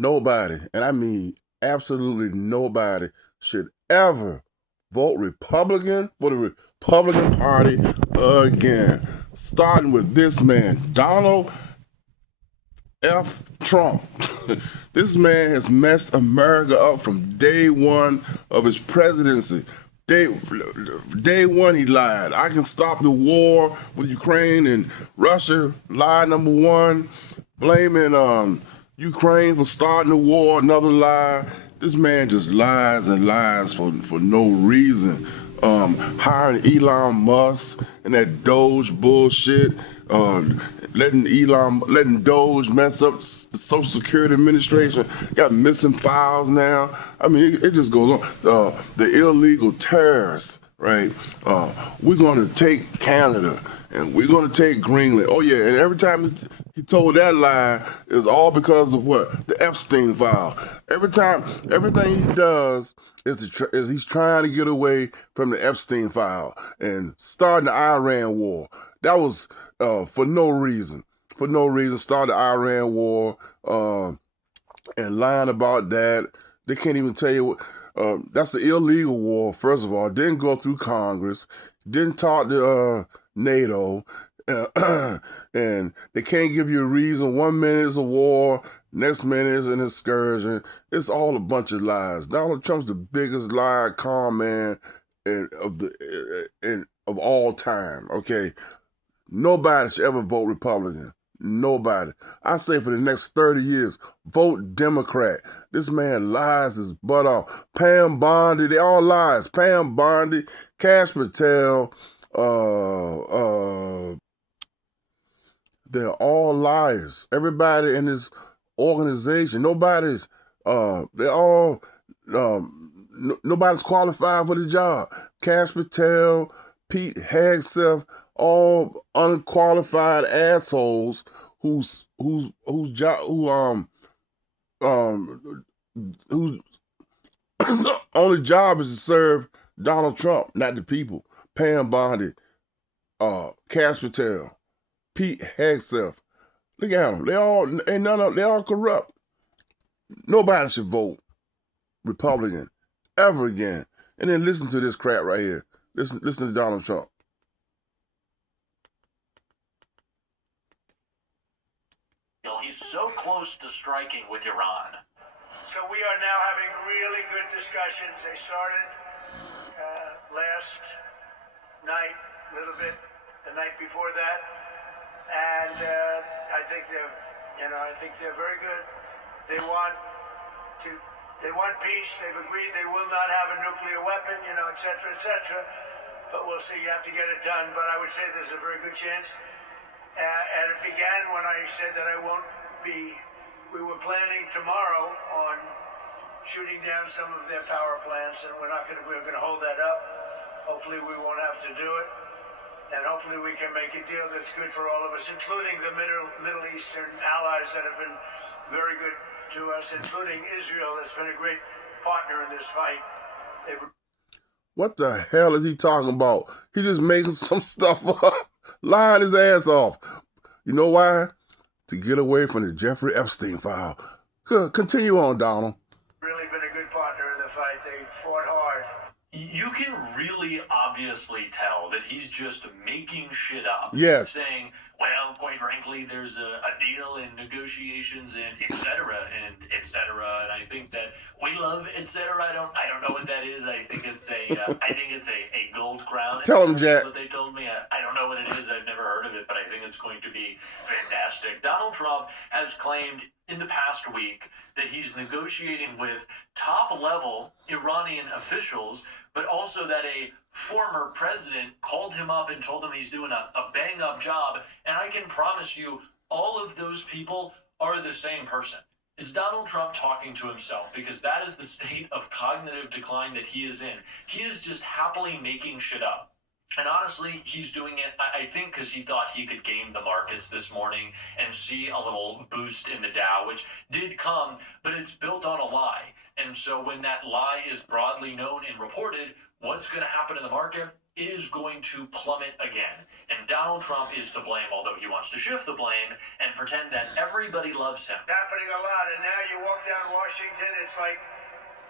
nobody, and I mean absolutely nobody, should ever vote Republican for the Republican Party again. Starting with this man, Donald F. Trump. This man has messed America up from day one of his presidency. Day, day one, he lied. I can stop the war with Ukraine and Russia. Lie number one. Blaming Ukraine for starting the war. Another lie. This man just lies and lies for no reason. Hiring Elon Musk and that Doge bullshit. Uh, letting Doge mess up the Social Security Administration. Got missing files now. I mean, it just goes on. The illegal terrorists, right? We're going to take Canada and we're going to take Greenland. Oh yeah, and every time he told that lie, it was all because of what? The Epstein file. Every time, everything he does is he's trying to get away from the Epstein file and starting the Iran war. That was for no reason. For no reason, started the Iran war and lying about that. They can't even tell you what. That's the illegal war. First of all, didn't go through Congress. Didn't talk to NATO. And they can't give you a reason. 1 minute is a war, next minute is an excursion. It's all a bunch of lies. Donald Trump's the biggest liar con man of all time. Okay, nobody should ever vote Republican. Nobody. I say for the next 30 years, vote Democrat. This man lies his butt off. Pam Bondi, they all lies. Pam Bondi, Kash Patel, they're all liars. Everybody in this organization, nobody's nobody's qualified for the job. Kash Patel, Pete Hegseth, all unqualified assholes whose only job is to serve Donald Trump, not the people. Pam Bondi, Kash Patel, Pete Hegseth. Look at them. They all corrupt. Nobody should vote Republican ever again. And then listen to this crap right here. Listen to Donald Trump. He's so close to striking with Iran. So we are now having really good discussions. They started last night, a little bit, the night before that, and I think they're very good. They want peace. They've agreed they will not have a nuclear weapon, et cetera, et cetera. But we'll see. You have to get it done. But I would say there's a very good chance. And it began when I said that we were planning tomorrow on shooting down some of their power plants, and we're going to hold that up. Hopefully we won't have to do it. And hopefully we can make a deal that's good for all of us, including the Middle Eastern allies that have been very good to us, including Israel, that's been a great partner in this fight. What the hell is he talking about? He just making some stuff up, lying his ass off. You know why? To get away from the Jeffrey Epstein file. Continue on, Donald. Really been a good partner in the fight. They fought hard. You can really obviously tell that he's just making shit up. Yes. Saying, well, quite frankly, there's a deal in negotiations and et cetera, and et cetera. And I think that we love et cetera. I don't know what that is. I think it's a gold crown. Tell him, Jack. What they told me. I don't know what it is. I've never heard of it, but I think it's going to be fantastic. Donald Trump has claimed in the past week that he's negotiating with top-level Iranian officials, but also that a former president called him up and told him he's doing a bang-up job. And I can promise you, all of those people are the same person. It's Donald Trump talking to himself, because that is the state of cognitive decline that he is in. He is just happily making shit up. And honestly, he's doing it, I think, because he thought he could game the markets this morning and see a little boost in the Dow, which did come, but it's built on a lie. And so when that lie is broadly known and reported, what's going to happen in the market? is going to plummet again. And Donald Trump is to blame, although he wants to shift the blame and pretend that everybody loves him. Happening a lot, and now you walk down Washington, it's like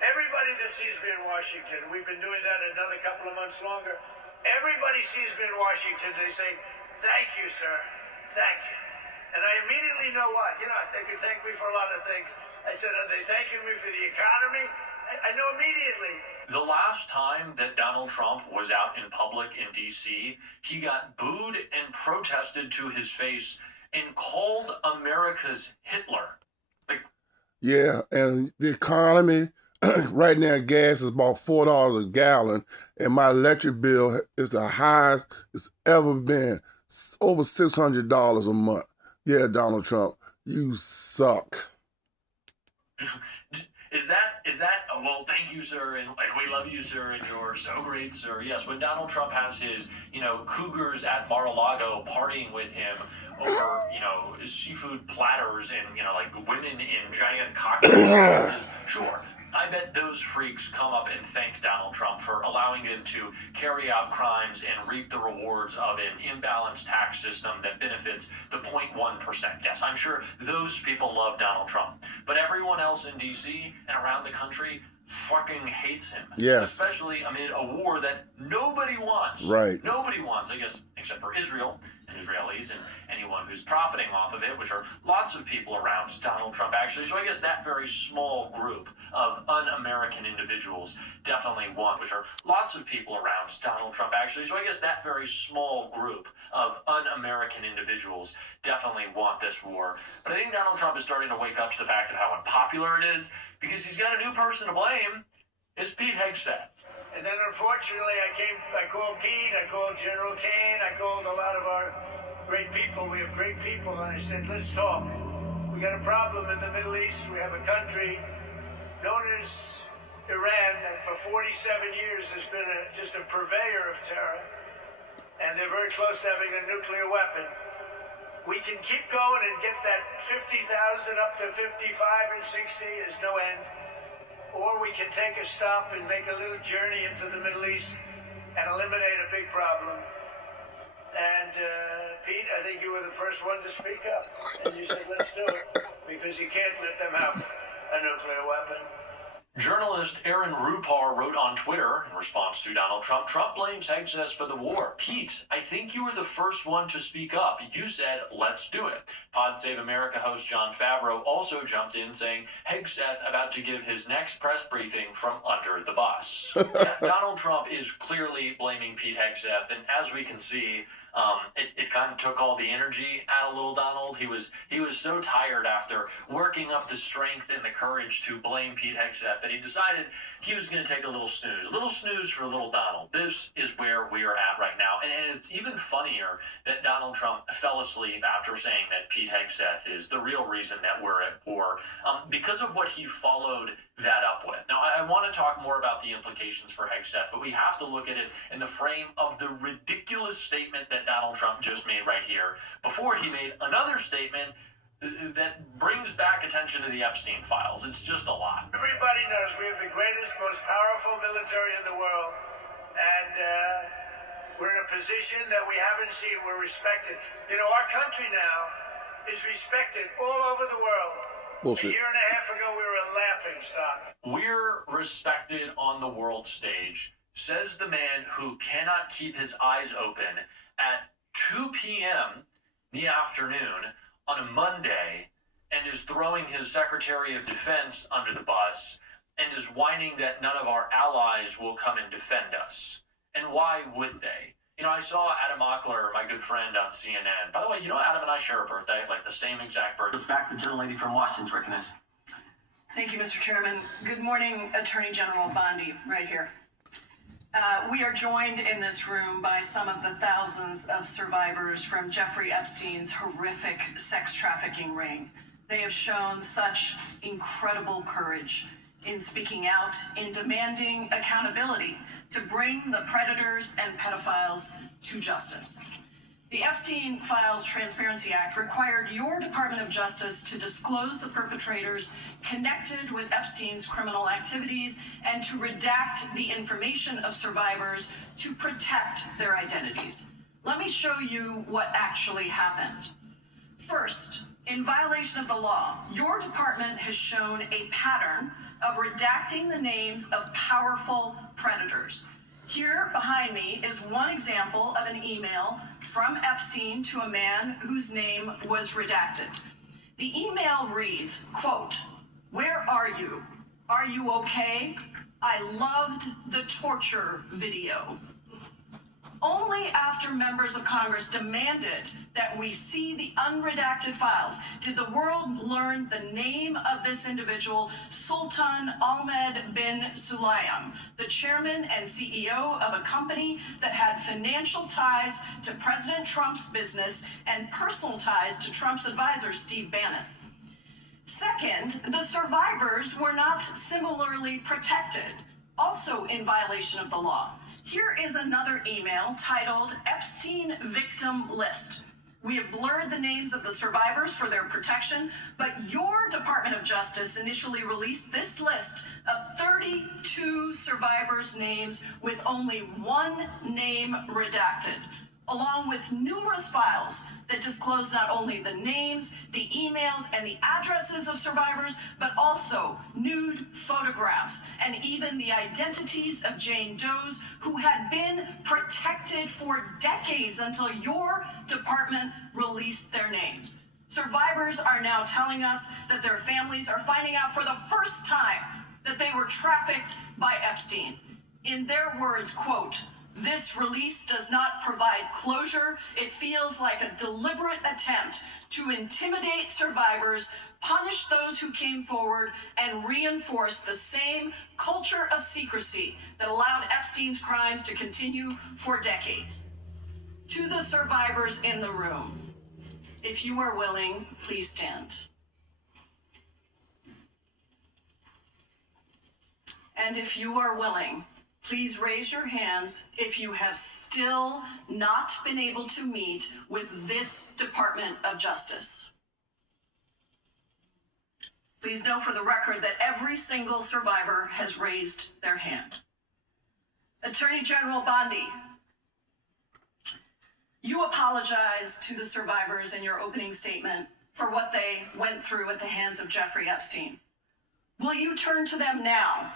everybody that sees me in Washington, we've been doing that another couple of months longer. Everybody sees me in Washington, they say, "Thank you, sir. Thank you." And I immediately know what. They can thank me for a lot of things. I said, are they thanking me for the economy? I know immediately. The last time that Donald Trump was out in public in D.C., he got booed and protested to his face and called America's Hitler. Yeah, and the economy, right now gas is about $4 a gallon, and my electric bill is the highest it's ever been, over $600 a month. Yeah, Donald Trump, you suck. Is that, well, thank you, sir, and we love you, sir, and you're so great, sir. Yes, when Donald Trump has his, cougars at Mar-a-Lago partying with him over, seafood platters and, women in giant cocktail glasses, sure. I bet those freaks come up and thank Donald Trump for allowing him to carry out crimes and reap the rewards of an imbalanced tax system that benefits the 0.1%. Yes, I'm sure those people love Donald Trump. But everyone else in D.C. and around the country fucking hates him. Yes. Especially amid a war that nobody wants. Right. Nobody wants, I guess, except for Israel and Israelis and anyone who's profiting off of it, which are lots of people around Donald Trump, actually. So I guess that very small group of un-American individuals definitely want, which are lots of people around Donald Trump, actually. So I guess that very small group of un-American individuals definitely want this war. But I think Donald Trump is starting to wake up to the fact of how unpopular it is, because he's got a new person to blame. It's Pete Hegseth. And then unfortunately I called Pete, I called General Kane, I called a lot of our great people. We have great people, and I said, let's talk. We got a problem in the Middle East. We have a country known as Iran that for 47 years has been just a purveyor of terror, and they're very close to having a nuclear weapon. We can keep going and get that 50,000 up to 55 and 60 is no end. Or we can take a stop and make a little journey into the Middle East and eliminate a big problem. And Pete, I think you were the first one to speak up. And you said, let's do it, because you can't let them have a nuclear weapon. Journalist Aaron Rupar wrote on Twitter in response to Donald Trump, Trump blames Hegseth for the war. Pete, I think you were the first one to speak up. You said, let's do it. Pod Save America host Jon Favreau also jumped in saying, Hegseth about to give his next press briefing from under the bus. Yeah, Donald Trump is clearly blaming Pete Hegseth, and as we can see, it kind of took all the energy out of little Donald. He was so tired after working up the strength and the courage to blame Pete Hegseth that he decided he was going to take a little snooze for little Donald. This is where we are at right now, and it's even funnier that Donald Trump fell asleep after saying that Pete Hegseth is the real reason that we're at war, because of what he followed that up with. Now, I want to talk more about the implications for Hegseth, but we have to look at it in the frame of the ridiculous statement that Donald Trump just made right here, before he made another statement that brings back attention to the Epstein files. It's just a lot. Everybody knows we have the greatest, most powerful military in the world, and we're in a position that we haven't seen. We're respected. Our country now is respected all over the world. Bullshit. A year and a half ago, we were a laughing stock. We're respected on the world stage, says the man who cannot keep his eyes open at 2 p.m. in the afternoon on a Monday, and is throwing his Secretary of Defense under the bus, and is whining that none of our allies will come and defend us. And why would they? I saw Adam Ockler, my good friend, on CNN. By the way, Adam and I share a birthday, like the same exact birthday. It's back to the gentlelady from Washington's witness. Thank you, Mr. Chairman. Good morning, Attorney General Bondi, right here. We are joined in this room by some of the thousands of survivors from Jeffrey Epstein's horrific sex trafficking ring. They have shown such incredible courage in speaking out, in demanding accountability to bring the predators and pedophiles to justice. The Epstein Files Transparency Act required your Department of Justice to disclose the perpetrators connected with Epstein's criminal activities and to redact the information of survivors to protect their identities. Let me show you what actually happened. First, in violation of the law, your department has shown a pattern of redacting the names of powerful predators. Here behind me is one example of an email from Epstein to a man whose name was redacted. The email reads, quote, "Where are you? Are you okay? I loved the torture video." Only after members of Congress demanded that we see the unredacted files did the world learn the name of this individual, Sultan Ahmed bin Sulayem, the chairman and CEO of a company that had financial ties to President Trump's business and personal ties to Trump's advisor, Steve Bannon. Second, the survivors were not similarly protected, also in violation of the law. Here is another email titled Epstein Victim List. We have blurred the names of the survivors for their protection, but your Department of Justice initially released this list of 32 survivors' names with only one name redacted, along with numerous files that disclose not only the names, the emails, and the addresses of survivors, but also nude photographs and even the identities of Jane Does who had been protected for decades until your department released their names. Survivors are now telling us that their families are finding out for the first time that they were trafficked by Epstein. In their words, quote, "This release does not provide closure. It feels like a deliberate attempt to intimidate survivors, punish those who came forward, and reinforce the same culture of secrecy that allowed Epstein's crimes to continue for decades." To the survivors in the room, if you are willing, please stand. And if you are willing, please raise your hands if you have still not been able to meet with this Department of Justice. Please know for the record that every single survivor has raised their hand. Attorney General Bondi, you apologized to the survivors in your opening statement for what they went through at the hands of Jeffrey Epstein. Will you turn to them now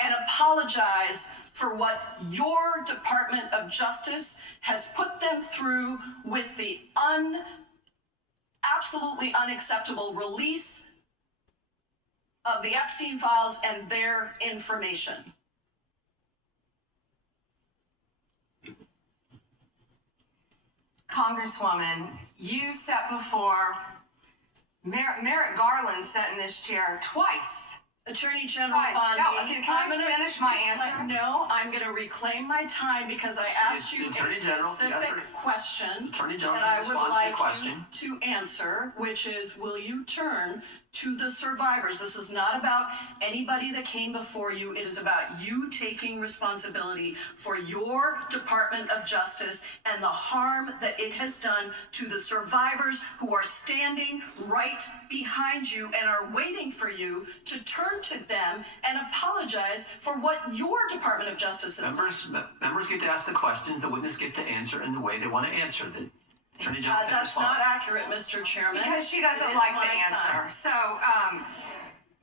and apologize for what your Department of Justice has put them through with the absolutely unacceptable release of the Epstein files and their information? Congresswoman, you sat before Merrick Garland sat in this chair twice. Attorney General Right. Bondi, No, can I finish my answer? No, I'm going to reclaim my time because I asked you a Attorney General, specific yes, question Attorney General that I can would respond to the like question. you to answer, which is, will you turn to the survivors? This is not about anybody that came before you. It is about you taking responsibility for your Department of Justice and the harm that it has done to the survivors who are standing right behind you and are waiting for you to turn to them and apologize for what your Department of Justice has done. Members get to ask the questions, the witness get to answer in the way they want to answer. The Attorney General can That's respond. not accurate, Mr. Chairman. Because she doesn't It is like the my answer. time. So,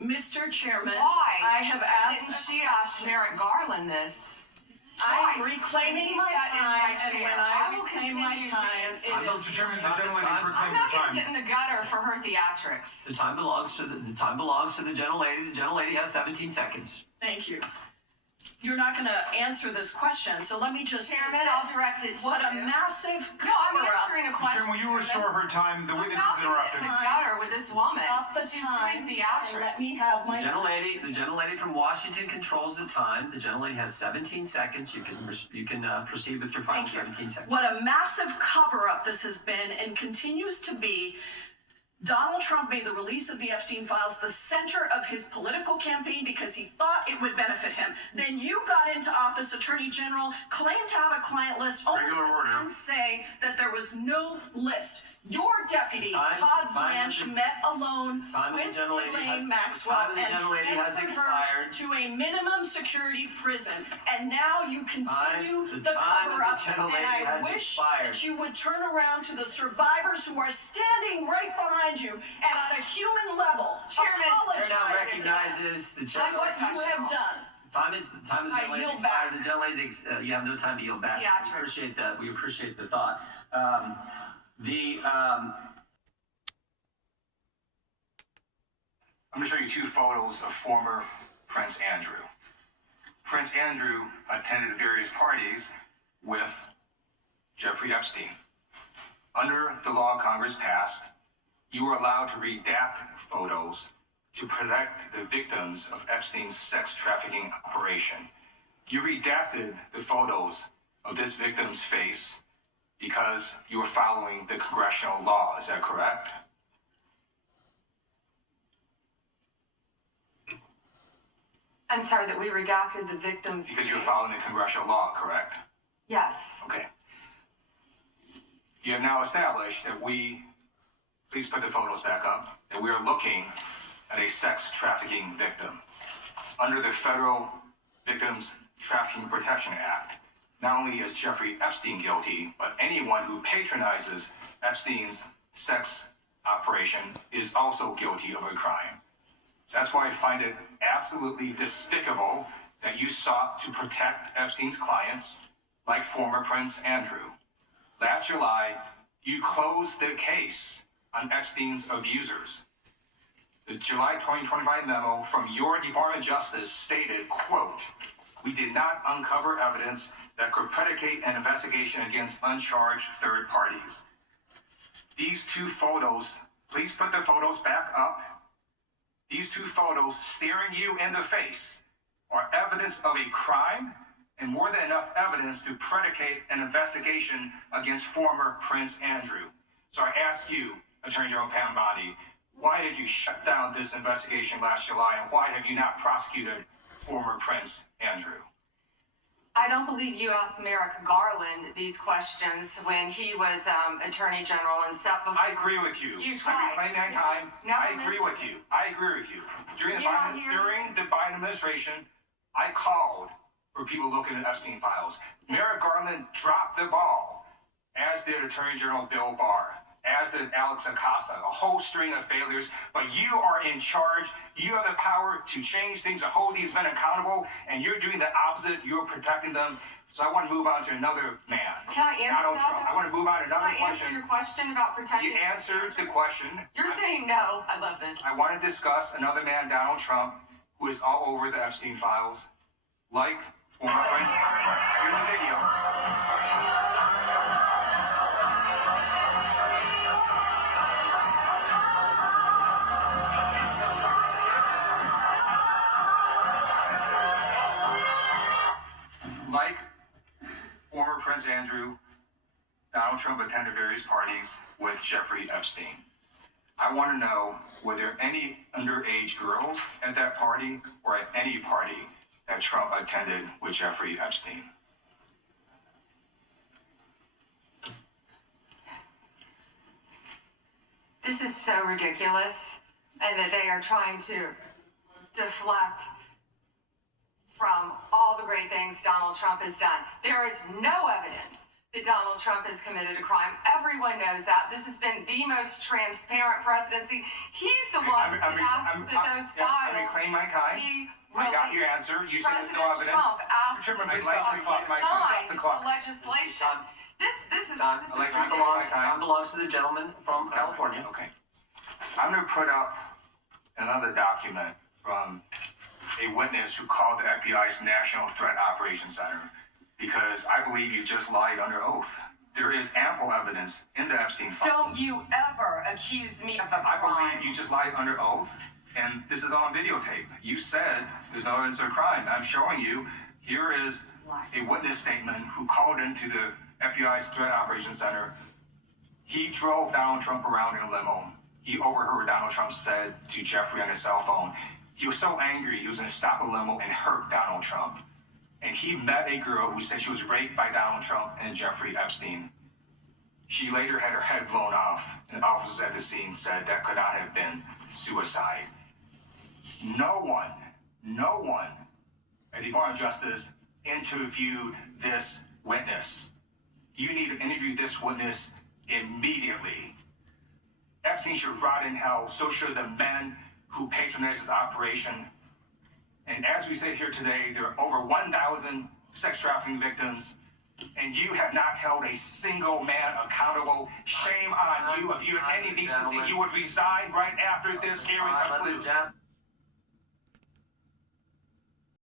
Mr. Chairman, why I have asked. didn't she ask Merrick Garland this? I'm twice reclaiming when he my sat in time, my and chair? when I will reclaim my continue to time, answer. it Mr. is. Chairman, the gentleman has I'm reclaimed not your going time. to get in the gutter for her theatrics. The time belongs to the gentlelady. The gentlelady has 17 seconds. Thank you. You're not going to answer this question, so let me just say Chairman, this. I'll direct it to What a you. massive No, I'm cover-up. answering a Mr. question. Chairman, will you restore her time? The I'm witness not is going to interrupted. get in the gutter with this woman. Stop the She's time doing and let theatrics. me have my The time. gentlelady from Washington controls the time. The gentlelady has 17 seconds. You can proceed with your final Thank you. 17 seconds. What a massive cover-up this has been and continues to be. Donald Trump made the release of the Epstein files the center of his political campaign because he thought it would benefit him. Then you got into office, Attorney General, claimed to have a client list, only Regular to order. then say that there was no list. Your deputy, Time- Todd time Blanche, of the- met alone time of the with gentlelady Ghislaine has- Maxwell time of the and gentlelady has transferred her expired. to a minimum security prison. And now you continue The the time of the cover-up. And gentlelady I has wish expired. that you would turn around to the survivors who are standing right behind you and on a human level Chairman, apologize Chair now to recognizes the them chair. for what you have done. Time of the I gentlelady yield expired. back. The gentlelady, you have no time to yield back. Yeah, We true. appreciate that. We appreciate the thought. I'm going to show you two photos of former Prince Andrew. Prince Andrew attended various parties with Jeffrey Epstein. Under the law Congress passed, you were allowed to redact photos to protect the victims of Epstein's sex trafficking operation. You redacted the photos of this victim's face because you were following the congressional law. Is that correct? I'm sorry that we redacted the victims. Because you were following the congressional law, correct? Yes. Okay. You have now established that please put the photos back up, that we are looking at a sex trafficking victim. Under the Federal Victims Trafficking Protection Act, not only is Jeffrey Epstein guilty, but anyone who patronizes Epstein's sex operation is also guilty of a crime. That's why I find it absolutely despicable that you sought to protect Epstein's clients, like former Prince Andrew. Last July, you closed the case on Epstein's abusers. The July 2025 memo from your Department of Justice stated, quote, "We did not uncover evidence that could predicate an investigation against uncharged third parties." These two photos, please put the photos back up. These two photos staring you in the face are evidence of a crime and more than enough evidence to predicate an investigation against former Prince Andrew. So I ask you, Attorney General Pam Bondi, why did you shut down this investigation last July, and why have you not prosecuted former Prince Andrew? I don't believe you asked Merrick Garland these questions when he was Attorney General and sat before. I agree with you. You I tried. reclaim that time. No, I agree with you. I agree with you. During the Biden administration, I called for people looking at Epstein files. Merrick Garland dropped the ball, as did Attorney General Bill Barr, as did Alex Acosta, a whole string of failures. But you are in charge. You have the power to change things, to hold these men accountable, and you're doing the opposite. You're protecting them. So I want to move on to another man. Can I answer Donald that? Trump. I want to move on to Can another I answer question. your question about protecting? You answered the question. You're saying no. I love this. I want to discuss another man, Donald Trump, who is all over the Epstein files, like former Prince. Here's the video. Like former Prince Andrew, Donald Trump attended various parties with Jeffrey Epstein. I want to know, were there any underage girls at that party or at any party that Trump attended with Jeffrey Epstein? This is so ridiculous, and that they are trying to deflect from all the great things Donald Trump has done. There is no evidence that Donald Trump has committed a crime. Everyone knows that. This has been the most transparent presidency. He's the one that asked that those files I reclaim my time. be I got your released. answer. You said there's no President evidence. Trump asked Chairman, that I'd like he the clock. signed The clock. the legislation. This is Time ridiculous. belongs to the gentleman from California. Okay. I'm going to put up another document from a witness who called the FBI's National Threat Operations Center because I believe you just lied under oath. There is ample evidence in the Epstein file. Don't you ever accuse me of a I crime. believe you just lied under oath, and this is on videotape. You said there's no evidence of crime. I'm showing you. Here is a witness statement who called into the FBI's Threat Operations Center. He drove Donald Trump around in a limo. he overheard Donald Trump said to Jeffrey on his cell phone. He was so angry, he was going to stop a limo and hurt Donald Trump. And he met a girl who said she was raped by Donald Trump and Jeffrey Epstein. She later had her head blown off, and officers at the scene said that could not have been suicide. No one at the Department of Justice interviewed this witness. You need to interview this witness immediately. Epstein should rot in hell, so should the men who patronized this operation. And as we sit here today, there are over 1,000 sex trafficking victims, and you have not held a single man accountable. Shame on you. If you had any decency, you would resign right after this hearing concludes.